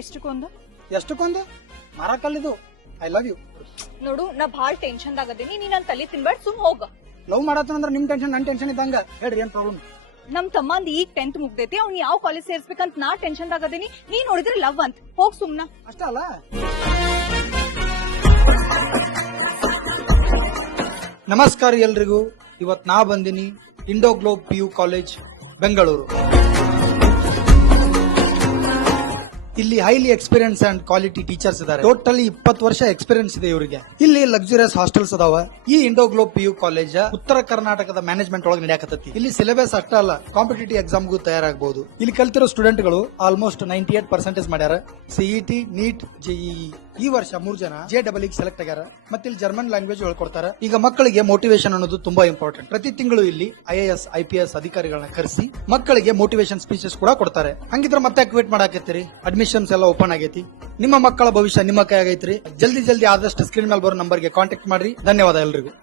ಎಷ್ಟಕ್ಕೊಂದು ಮಾರಾಕಲ್ಲಿದು. I love you. ನೋಡು, ನಾ ಭಾಳ ಟೆನ್ಷನ್ ಆಗದೇನಿ, ನೀ ನನ್ ತಲೆ ತಿನ್ಬೇಡ, ಸುಮ್ ಹೋಗ. ಲವ್ ಮಾಡತ್ತಂದ್ರ ನಿಮ್ ಟೆನ್ಷನ್ ನನ್ ಟೆನ್ಷನ್ ಇದ್ದಂಗ. ಹೇಳ್ರಿ ಏನ್ ಪ್ರಾಬ್ಲಮ್? ನಮ್ ತಮ್ಮಂದ್ ಈಗ 10th ಮುಗ್ದೈತಿ, ಅವ್ನ್ ಯಾವ ಕಾಲೇಜ್ ಸೇರ್ಸ್ಬೇಕಂತ ನಾ ಟೆನ್ಷನ್ ಆಗದೇನಿ. ನೀ ನೋಡಿದ್ರೆ ಲವ್ ಅಂತ ಹೋಗ್ ಸುಮ್ನ. ಅಷ್ಟ ಅಲ್ಲ, ನಮಸ್ಕಾರ ಎಲ್ರಿಗೂ. ಇವತ್ ನಾ ಬಂದಿನಿ Indo Globe PU college Bengaluru. ಇಲ್ಲಿ highly experience and quality teachers ಇದಾರೆ. ಟೋಟಲಿ 20 ವರ್ಷ ಎಕ್ಸ್ಪೀರಿಯನ್ಸ್ ಇದೆ ಇವರಿಗೆ. ಇಲ್ಲಿ ಲಕ್ಸುರಿಯಸ್ ಹಾಸ್ಟೆಲ್ಸ್ ಅದಾವ. ಈ ಇಂಡೋ ಗ್ಲೋಬ್ PU ಕಾಲೇಜ್ ಉತ್ತರ ಕರ್ನಾಟಕದ ಮ್ಯಾನೇಜ್ಮೆಂಟ್ ಒಳಗೆ ನಡೆಯಕತ್ತೈತಿ. ಇಲ್ಲಿ ಸಿಲೆಬಸ್ ಅಷ್ಟ ಅಲ್ಲ, ಕಾಂಪಿಟೇಟಿವ್ ಎಕ್ಸಾಮ್ಗೂ ತಯಾರಾಗಬಹುದು. ಇಲ್ಲಿ ಕಲ್ತಿರೋ ಸ್ಟೂಡೆಂಟ್ ಗಳು ಆಲ್ಮೋಸ್ಟ್ 98% ಮಾಡ್ಯಾರ. CET, NEET, JEE. ಈ ವರ್ಷ 3 ಜನ JEE ಸೆಲೆಕ್ಟ್ ಆಗ್ಯಾರ. ಮತ್ತೆ ಇಲ್ಲಿ ಜರ್ಮನ್ ಲ್ಯಾಂಗ್ವೇಜ್ ಹೇಳ್ಕೊಡ್ತಾರ. ಈಗ ಮಕ್ಕಳಿಗೆ ಮೋಟಿವೇಶನ್ ಅನ್ನೋದು ತುಂಬಾ ಇಂಪಾರ್ಟೆಂಟ್. ಪ್ರತಿ ತಿಂಗಳು ಇಲ್ಲಿ IAS, IPS ಅಧಿಕಾರಿಗಳನ್ನ ಕರೆಸಿ ಮಕ್ಕಳಿಗೆ ಮೋಟಿವೇಶನ್ ಸ್ಪೀಚಸ್ ಕೂಡ ಕೊಡ್ತಾರೆ. ಹಂಗಿದ್ರೆ ಮತ್ತೆ ವೇಟ್ ಮಾಡಾಕತ್ತೀರಿ? ಅಡ್ಮಿಷನ್ಸ್ ಎಲ್ಲ ಓಪನ್ ಆಗೈತಿ. ನಿಮ್ಮ ಮಕ್ಕಳ ಭವಿಷ್ಯ ನಿಮ್ಮ ಕೈ ಆಗೈತ್ರಿ. ಜಲ್ದಿ ಆದಷ್ಟು ಸ್ಕ್ರೀನ್ ಮೇಲೆ ಬರೋ ನಂಬರ್ಗೆ ಕಾಂಟ್ಯಾಕ್ಟ್ ಮಾಡ್ರಿ. ಧನ್ಯವಾದ ಎಲ್ರಿಗೂ.